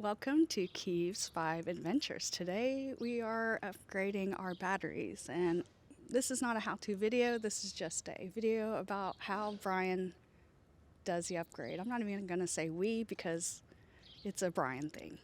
Welcome to Keeves 5 Adventures. Today we are upgrading our batteries, and this is not a how-to video. This is just a video about how Brian does the upgrade. I'm not even going to say we because it's a Brian thing.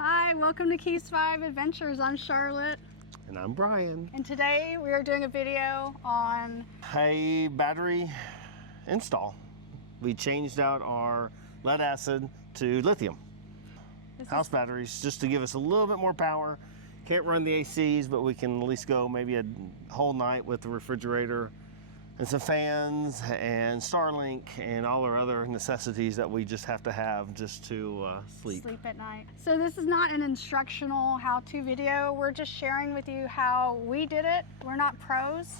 Hi, welcome to Keeves 5 Adventures. I'm Charlotte. And I'm Brian. And today we are doing a video on a battery install. We changed out our lead acid to lithium house batteries just to give us a little bit more power. Can't run the ACs, but we can at least go maybe a whole night with the refrigerator and some fans and Starlink and all our other necessities that we just have to have just to sleep at night. So this is not an instructional how-to video. We're just sharing with you how we did it. We're not pros.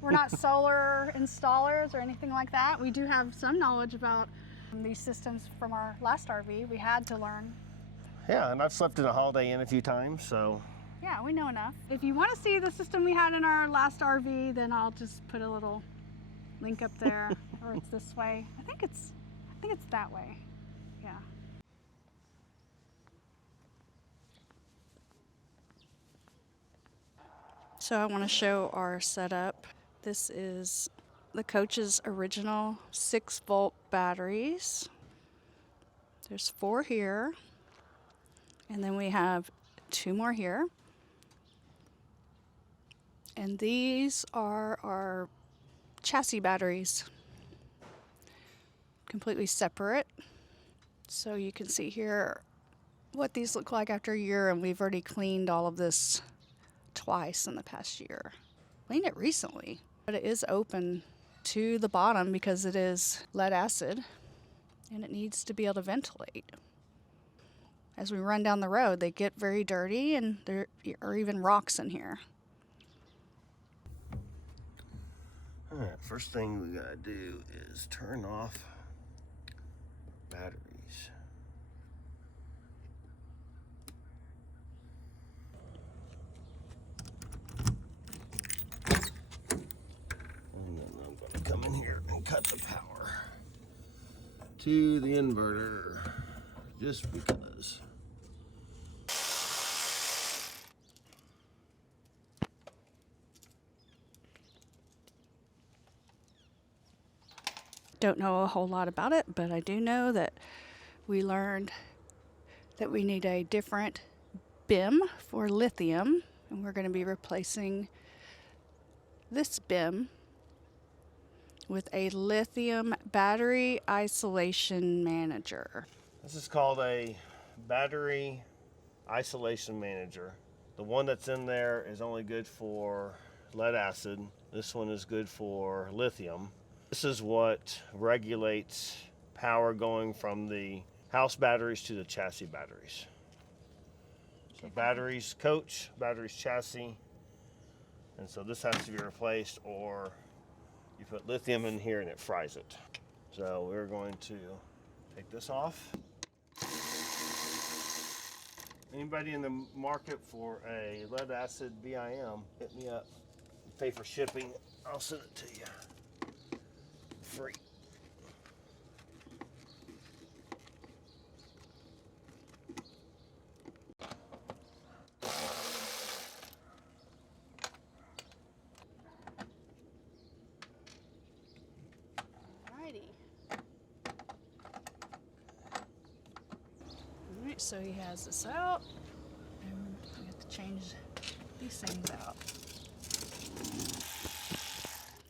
We're not solar installers or anything like that. We do have some knowledge about these systems from our last RV. We had to learn. Yeah, and I've slept in a Holiday Inn a few times, so. Yeah, we know enough. If you want to see the system we had in our last RV, then I'll just put a little link up there, or it's this way. I think it's that way. Yeah. So I want to show our setup. This is the Coach's original 6-volt batteries. There's 4 here, and then we have 2 more here. And these are our chassis batteries, completely separate. So you can see here what these look like after a year, and we've already cleaned all of this twice in the past year. Cleaned it recently, but it is open to the bottom because it is lead acid and it needs to be able to ventilate. As we run down the road, they get very dirty, and there are even rocks in here. All right, first thing we gotta do is turn off batteries. And then I'm gonna come in here and cut the power to the inverter, just because. Don't know a whole lot about it, but I do know that we learned that we need a different BIM for lithium, and we're going to be replacing this BIM with a lithium battery isolation manager. This is called a battery isolation manager. The one that's in there is only good for lead acid. This one is good for lithium. This is what regulates power going from the house batteries to the chassis batteries. So batteries coach, batteries chassis, and so this has to be replaced, or you put lithium in here and it fries it. So we're going to take this off. Anybody in the market for a lead acid BIM, hit me up. Pay for shipping, I'll send it to you. Free. Alrighty. Alright, so he has this out, and we have to change these things out.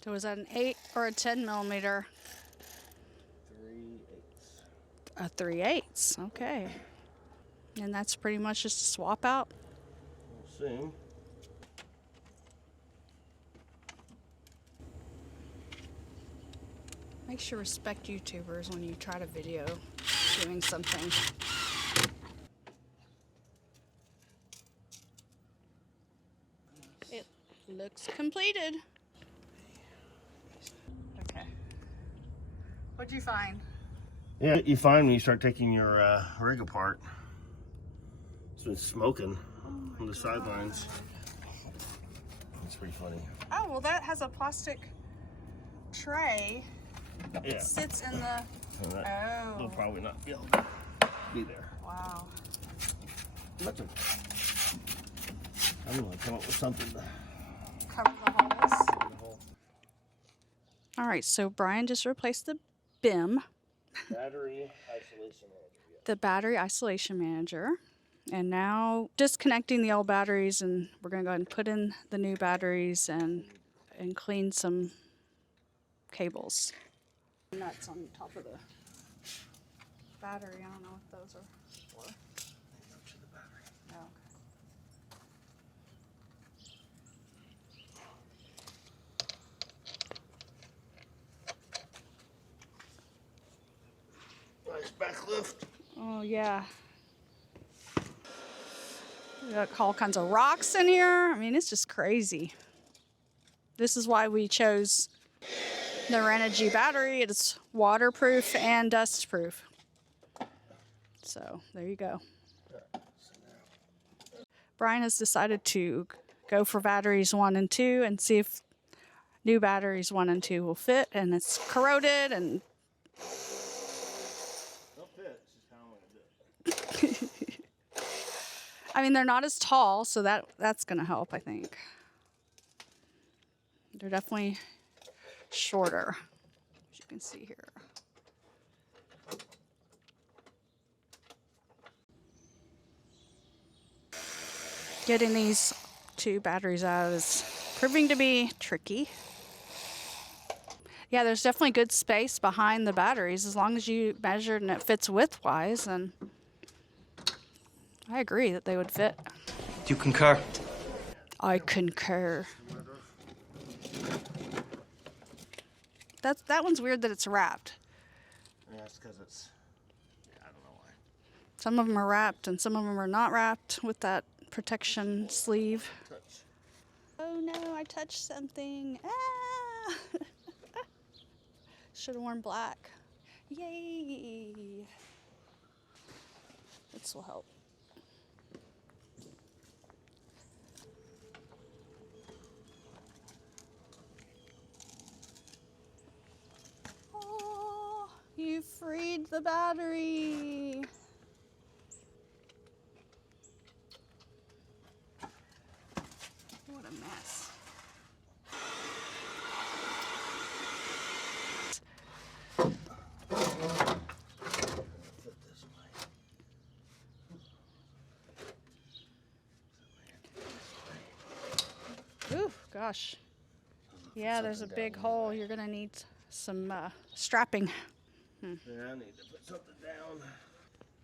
So is that an 8 or a 10 millimeter? 3/8. A 3/8, okay. And that's pretty much just a swap out. We'll soon. Make sure to respect YouTubers when you try to video doing something. It looks completed. Okay. What'd you find? Yeah, you find when you start taking your rig apart. It's been smoking on the sidelines. pretty funny. Oh, well, that has a plastic tray. Yeah. It sits in the... And that Oh. will probably not be able to be there. Wow. Nothing. I'm gonna come up with something to Cover the holes. cover the hole. All right, so Brian just replaced the BIM, Battery isolation manager. Yeah. the battery isolation manager. And now disconnecting the old batteries, and we're gonna go ahead and put in the new batteries and clean some cables. Nuts on top of the battery. I don't know what those are for. Oh, okay. Nice back lift. Oh yeah. We got all kinds of rocks in here. I mean, it's just crazy. This is why we chose the Renogy battery. It's waterproof and dustproof. So there you go. Brian has decided to go for batteries 1 and 2 and see if new batteries 1 and 2 will fit. And it's corroded and They'll fit. It's just how I'm gonna do it. I mean, they're not as tall, so that's going to help, I think. They're definitely shorter, as you can see here. Getting these 2 batteries out is proving to be tricky. Yeah, there's definitely good space behind the batteries as long as you measured and it fits width-wise, and I agree that they would fit. Do you concur? I concur. That one's weird that it's wrapped. Yeah, it's because it's. Yeah, I don't know why. Some of them are wrapped and some of them are not wrapped with that protection sleeve. Touch. Oh no, I touched something. Ah! Should have worn black. Yay! This will help. Oh, you freed the battery. What a mess. Flip this way. Ooh, gosh. Yeah, there's a big hole. You're gonna need some strapping. Yeah, I need to put something down.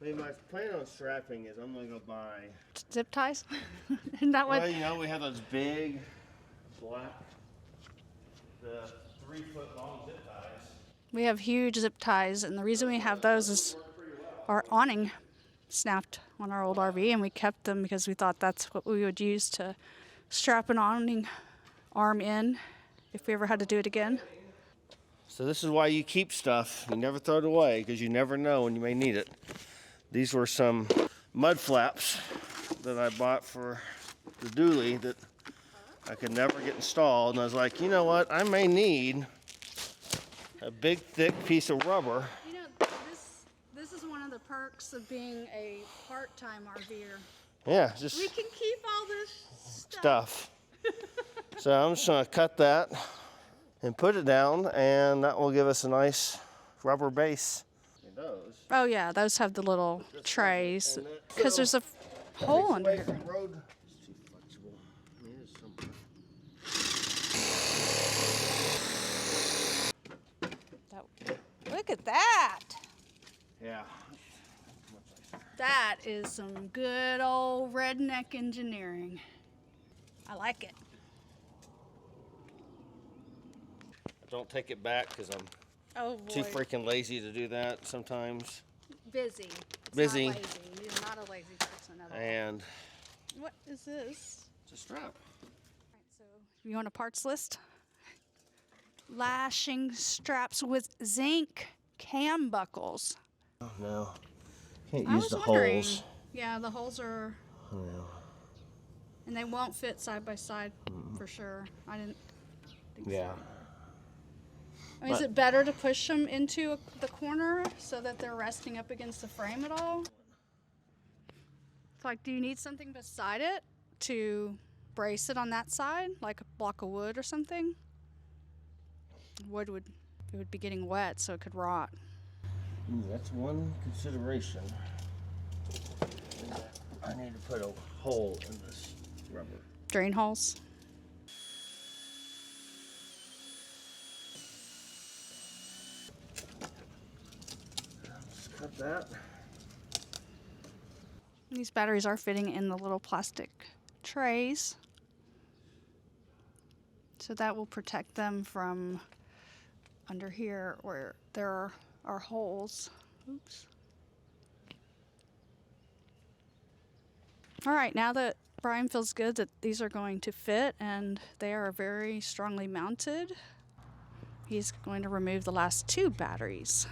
I mean, my plan on strapping is I'm gonna go buy. Zip ties? Isn't that what? Well, you know, we have those big black, the 3-foot long zip ties. We have huge zip ties, and the reason we have those is our awning snapped on our old RV, and we kept them because we thought that's what we would use to strap an awning arm in if we ever had to do it again. So this is why you keep stuff. You never throw it away because you never know when you may need it. These were some Mudflaps that I bought for the dually that I could never get installed. And I was like, you know what? I may need a big, thick piece of rubber. You know, this is one of the perks of being a part-time RVer. Yeah, just We can keep all this stuff. So I'm just gonna cut that and put it down, and that will give us a nice rubber base. And those. Oh yeah, those have the little trays because there's a hole under here. Road. It's too flexible. I mean, it is somewhere. Look at that. Yeah. That is some good old redneck engineering. I like it. Don't take it back because I'm Oh boy. too freaking lazy to do that sometimes. Busy. It's Busy. Not lazy. You're not a lazy person at all. And What is this? it's a strap. All right, so you want a parts list? Lashing straps with zinc cam buckles. Oh no. Can't I use was the wondering. holes. Yeah, the holes are, Oh, no. and they won't fit side by side. Mm-mm. for sure. I didn't think Yeah. so. I mean, is it better to push them into the corner so that they're resting up against the frame at all? It's like, do you need something beside it to brace it on that side, like a block of wood or something? Wood would be getting wet, so it could rot. Ooh, that's one consideration. I need to put a hole in this rubber. Drain holes. Let's cut that. These batteries are fitting in the little plastic trays, so that will protect them from under here where there are holes. Oops. All right, now that Brian feels good that these are going to fit and they are very strongly mounted, he's going to remove the last two batteries.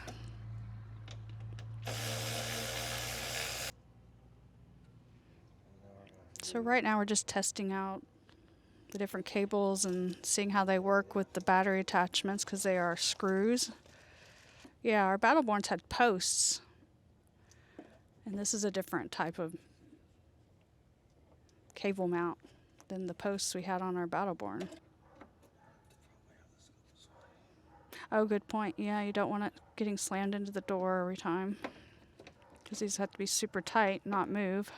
So right now we're just testing out the different cables and seeing how they work with the battery attachments because they are screws. Yeah, our Battleborns had posts, and this is a different type of cable mount than the posts we had on our Battleborn. Oh, good point. Yeah, you don't want it getting slammed into the door every time because these have to be super tight, not move.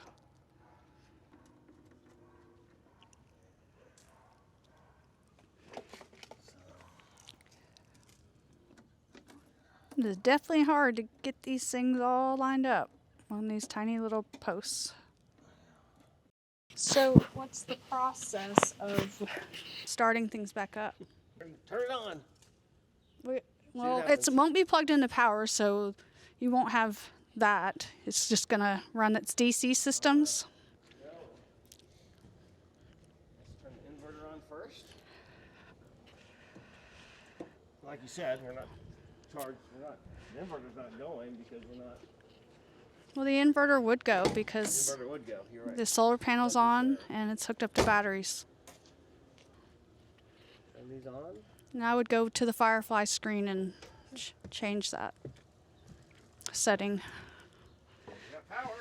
It is definitely hard to get these things all lined up on these tiny little posts. So, what's the process of starting things back up? Turn it on. Well, it won't be plugged into power, so you won't have that. It's just going to run its DC systems. Let's turn the inverter on first. Like you said, we're not charged. The inverter's not going because we're not. Well, the inverter would go because The inverter would go. You're right. the solar panel's on and it's hooked up to batteries. Turn these on. And I would go to the Firefly screen and change that setting. We got power.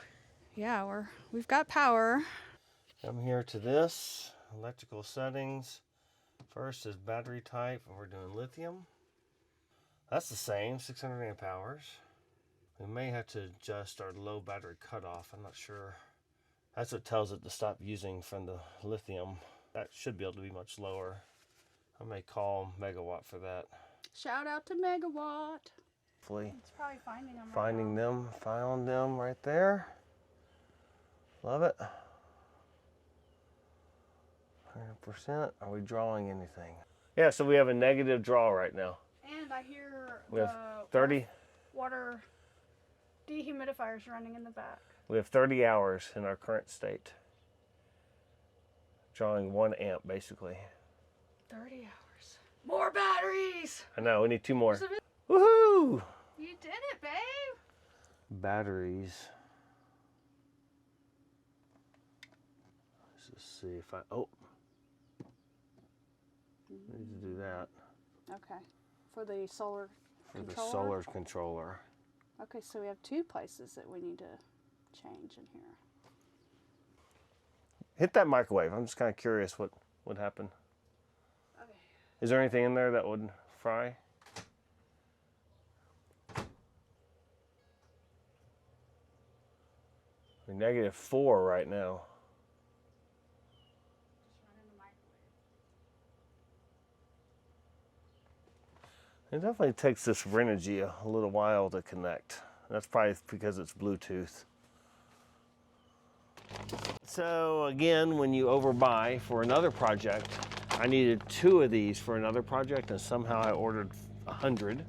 Yeah, we've got power. Come here to this electrical settings. First is battery type, and we're doing lithium. That's the same, 600 amp hours. We may have to adjust our low battery cutoff. I'm not sure. That's what tells it to stop using from the lithium. That should be able to be much lower. I may call Megawatt for that. Shout out to Megawatt. Hopefully. It's probably finding them. Finding them, found them right there. Love it. 100%. Are we drawing anything? Yeah, so we have a negative draw right now. And I hear We have 30. Water dehumidifiers running in the back. We have 30 hours in our current state. Drawing 1 amp basically. 30 hours. More batteries! I know, we need 2 more. Woohoo! You did it, babe! Batteries. Let's just see if I, need to do that. Okay. For the solar For controller? the solar controller. Okay, so we have 2 places that we need to change in here. Hit that microwave. I'm just kind of curious what would happen. Okay. Is there anything in there that would fry? We're -4 right now. Just run in the microwave. It definitely takes this Renogy a little while to connect. That's probably because it's Bluetooth. So again, when you overbuy for another project, I needed 2 of these for another project, and somehow I ordered 100.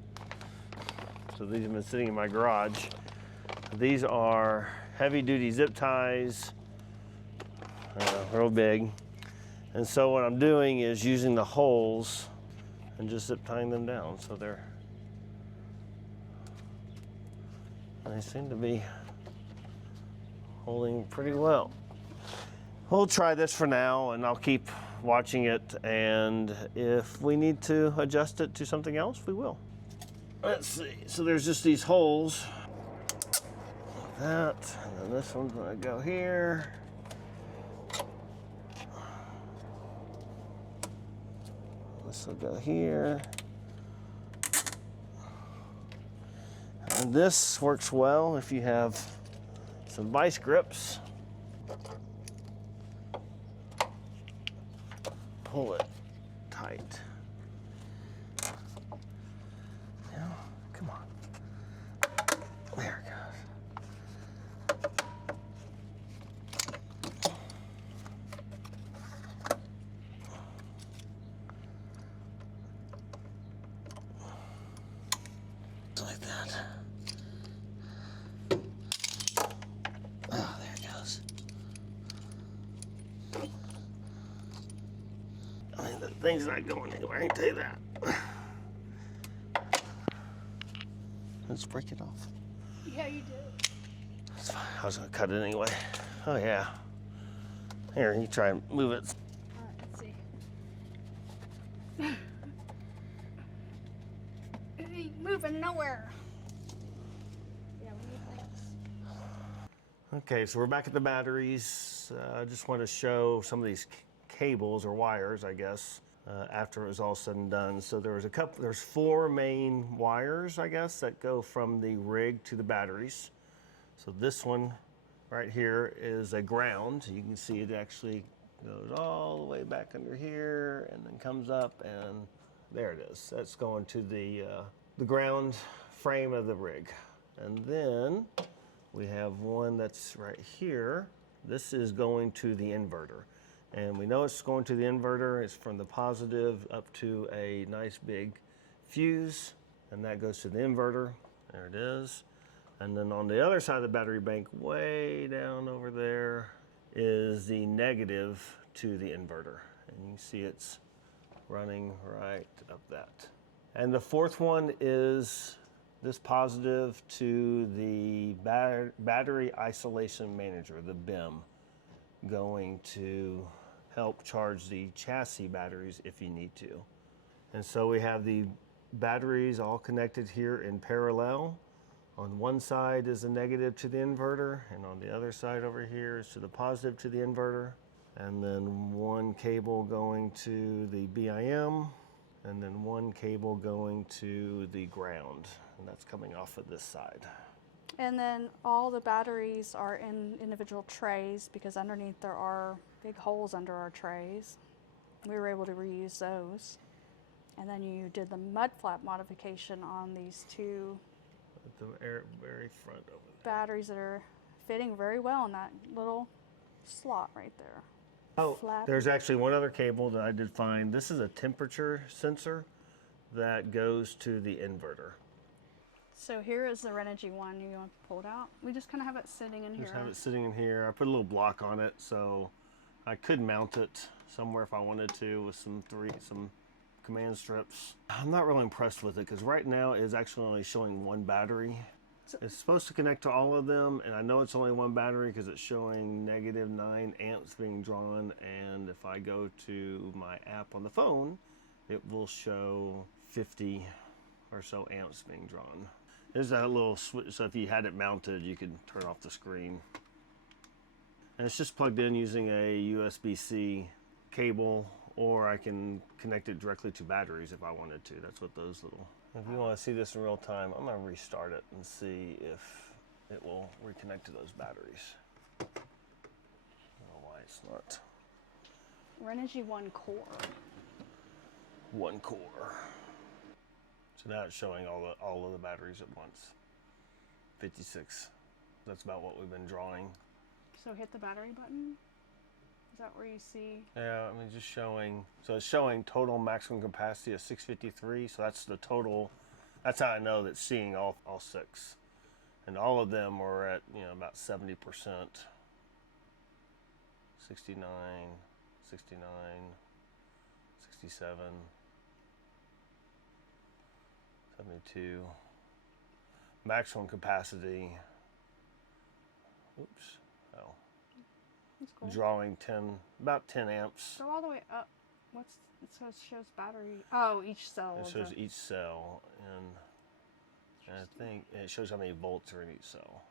So these have been sitting in my garage. These are heavy-duty zip ties, real big. And so what I'm doing is using the holes and just zip tying them down. So they seem to be holding pretty well. We'll try this for now, and I'll keep watching it, and if we need to adjust it to something else, we will. Let's see, so there's just these holes, like that, and then this one's gonna go here. This will go here. And this works well if you have some vice grips. Pull it tight. Now, come on. There it goes. Like that. Oh, there it goes. I mean, the thing's not going anywhere, I can tell you that. Let's break it off. Yeah, you did. That's fine. I was gonna cut it anyway. Oh yeah. Here, you try and move it. All right, let's see. It ain't moving nowhere. Yeah, we need this. Okay, so we're back at the batteries. I just want to show some of these cables or wires, I guess, after it was all said and done. So there's 4 main wires, I guess, that go from the rig to the batteries. So this one right here is a ground. You can see it actually goes all the way back under here and then comes up, and there it is. That's going to the ground frame of the rig. And then we have one that's right here. This is going to the inverter. And we know it's going to the inverter. It's from the positive up to a nice big fuse, and that goes to the inverter. There it is. And then on the other side of the battery bank, way down over there, is the negative to the inverter. And you can see it's running right up that. And the 4th one is this positive to the battery isolation manager, the BIM, going to help charge the chassis batteries if you need to. And so we have the batteries all connected here in parallel. On one side is a negative to the inverter, and on the other side over here is to the positive to the inverter. And then one cable going to the BIM, and then one cable going to the ground, and that's coming off of this side. And then all the batteries are in individual trays because underneath there are big holes under our trays. We were able to reuse those. And then you did the Mudflap modification on these 2 At the very front over there. batteries that are fitting very well in that little slot right there. Oh, Flap. there's actually one other cable that I did find. This is a temperature sensor that goes to the inverter. So here is the Renogy one. You want to pull it out? We just kind of have it sitting in here. Just have it sitting in here. I put a little block on it so I could mount it somewhere if I wanted to with some command strips. I'm not really impressed with it because right now it's actually only showing 1 battery. It's supposed to connect to all of them, and I know it's only 1 battery because it's showing -9 amps being drawn, and if I go to my app on the phone, it will show 50 or so amps being drawn. There's that little switch, so if you had it mounted, you could turn off the screen. And it's just plugged in using a USB-C cable, or I can connect it directly to batteries if I wanted to. That's what those little... If you want to see this in real time, I'm going to restart it and see if it will reconnect to those batteries. I don't know why it's not. Renogy 1 core. 1 core. So now it's showing all of the batteries at once. 56. That's about what we've been drawing. So hit the battery button. Is that where you see? Yeah, I mean, just showing. So it's showing total maximum capacity of 653. So that's the total. That's how I know that it's seeing all 6. And all of them are at, about 70%. 69, 69, 67, 72. Maximum capacity. Oops. Oh. That's cool. drawing about 10 amps. Go all the way up. So it shows battery. Oh, each cell. It shows each cell, and I think it shows how many volts are in each cell.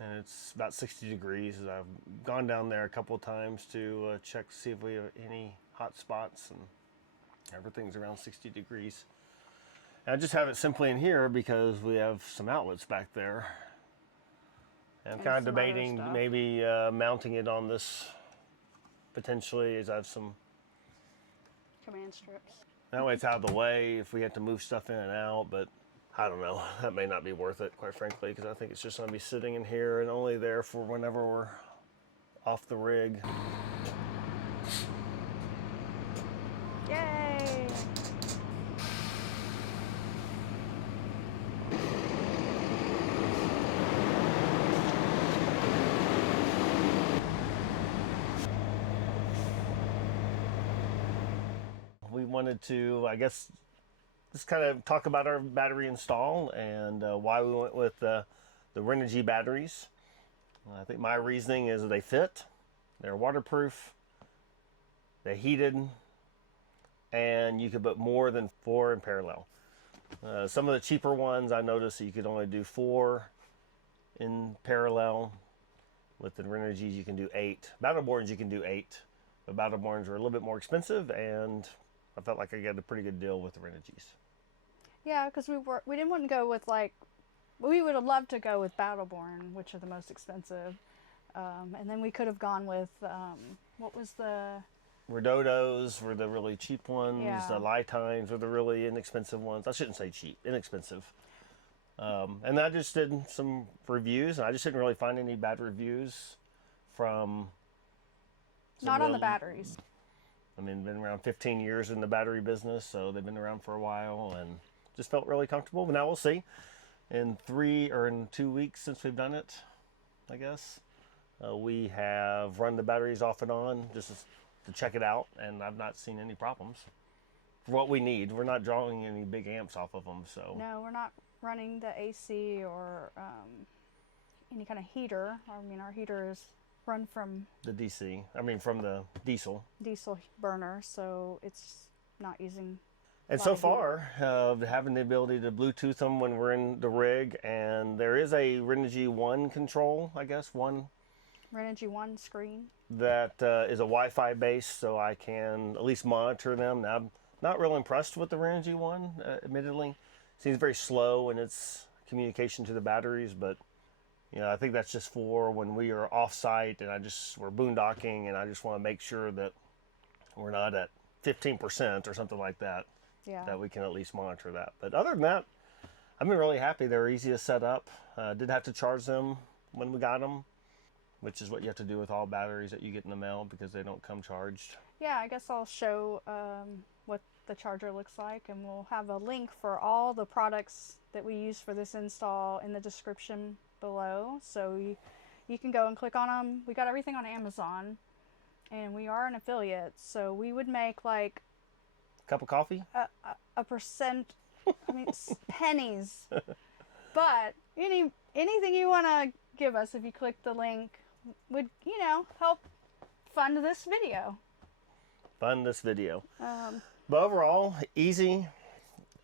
And it's about 60 degrees. And I've gone down there a couple of times to check to see if we have any hot spots, and everything's around 60 degrees. And I just have it simply in here because we have some outlets back there. And I'm kind of debating maybe mounting it on this potentially, as I have some command strips. That way it's out of the way if we have to move stuff in and out, but I don't know. That may not be worth it, quite frankly, because I think it's just going to be sitting in here and only there for whenever we're off the rig. Yay! We wanted to, I guess, just kind of talk about our battery install and why we went with the Renogy batteries. I think my reasoning is they fit, they're waterproof, they're heated, and you could put more than 4 in parallel. Some of the cheaper ones, I noticed that you could only do 4 in parallel. With the Renogys, you can do 8. Battleborns, you can do 8. But Battleborns are a little bit more expensive, and I felt like I got a pretty good deal with the Renogys. Yeah, because we didn't want to go with we would have loved to go with Battleborn, which are the most expensive, and then we could have gone with what was the Redodos were the really cheap ones. Yeah. The Lifetimes were the really inexpensive ones. I shouldn't say cheap, inexpensive. And I just did some reviews, and I just didn't really find any bad reviews from. Not on the batteries. I mean, been around 15 years in the battery business, so they've been around for a while, and just felt really comfortable. But now we'll see. In 2 weeks since we've done it, I guess, we have run the batteries off and on just to check it out, and I've not seen any problems. For what we need, we're not drawing any big amps off of them, so. No, we're not running the AC or any kind of heater. I mean, our heater is run from the DC. I mean, from the diesel burner, so it's not using. And so far, having the ability to Bluetooth them when we're in the rig, and there is a Renogy 1 control, I guess, Renogy 1 screen. That is a Wi-Fi based, so I can at least monitor them. Now, I'm not real impressed with the Renogy 1, admittedly. Seems very slow in its communication to the batteries, but I think that's just for when we are off-site and we're boondocking, and I just want to make sure that we're not at 15% or something like that. Yeah. That we can at least monitor that. But other than that, I've been really happy. They're easy to set up. Did have to charge them when we got them, which is what you have to do with all batteries that you get in the mail because they don't come charged. Yeah, I guess I'll show what the charger looks like, and we'll have a link for all the products that we use for this install in the description below. So you can go and click on them. We got everything on Amazon, and we are an affiliate, so we would make like cup of coffee, a percent. I mean, pennies. But anything you want to give us, if you click the link, would help fund this video. But overall, easy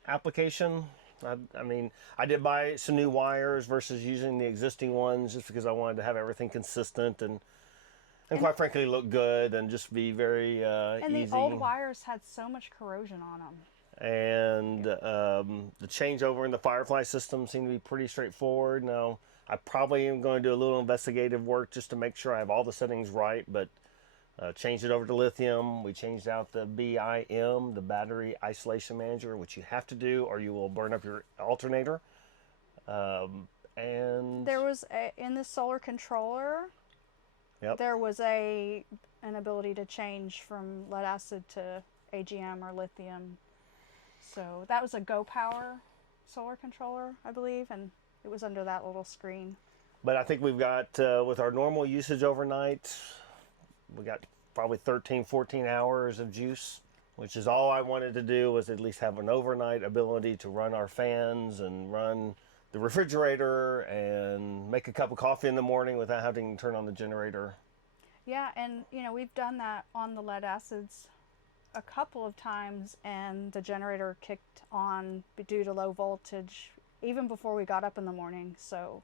application. I mean, I did buy some new wires versus using the existing ones just because I wanted to have everything consistent and quite frankly look good and just be very and easy. The old wires had so much corrosion on them. And the changeover in the Firefly system seemed to be pretty straightforward. Now, I probably am going to do a little investigative work just to make sure I have all the settings right, but changed it over to Lithium. We changed out the BIM, the Battery Isolation Manager, which you have to do or you will burn up your alternator. And there was in the solar controller, there was an ability to change from lead acid to AGM or lithium. So that was a Go Power solar controller, I believe, and it was under that little screen. But I think we've got, with our normal usage overnight, we got probably 13, 14 hours of juice, which is all I wanted to do, was at least have an overnight ability to run our fans and run the refrigerator and make a cup of coffee in the morning without having to turn on the generator Yeah, and you know, we've done that on the lead acids a couple of times, and the generator kicked on due to low voltage even before we got up in the morning. So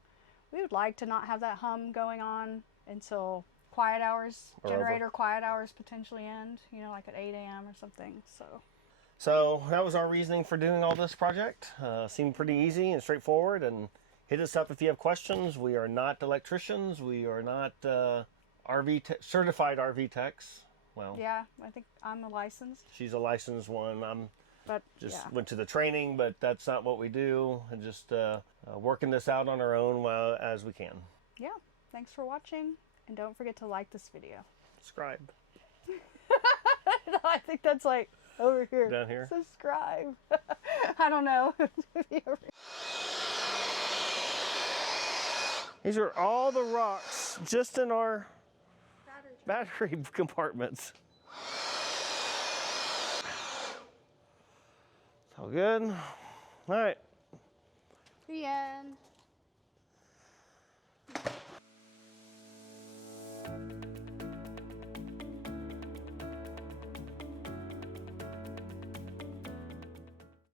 we would like to not have that hum going on until quiet hours, generator quiet hours potentially end, you know, like at 8 a.m. or something. So that was our reasoning for doing all this project. Seemed pretty easy and straightforward. And hit us up if you have questions. We are not electricians. We are not certified RV techs. Well, yeah, I think I'm a licensed. she's a licensed one. I'm But just yeah. went to the training, but that's not what we do. And just working this out on our own as we can. Yeah, thanks for watching, and don't forget to like this video. Subscribe. I think that's like over here. Down here? Subscribe. I don't know. These are all the rocks just in our battery compartments. It's all good. All right. The end.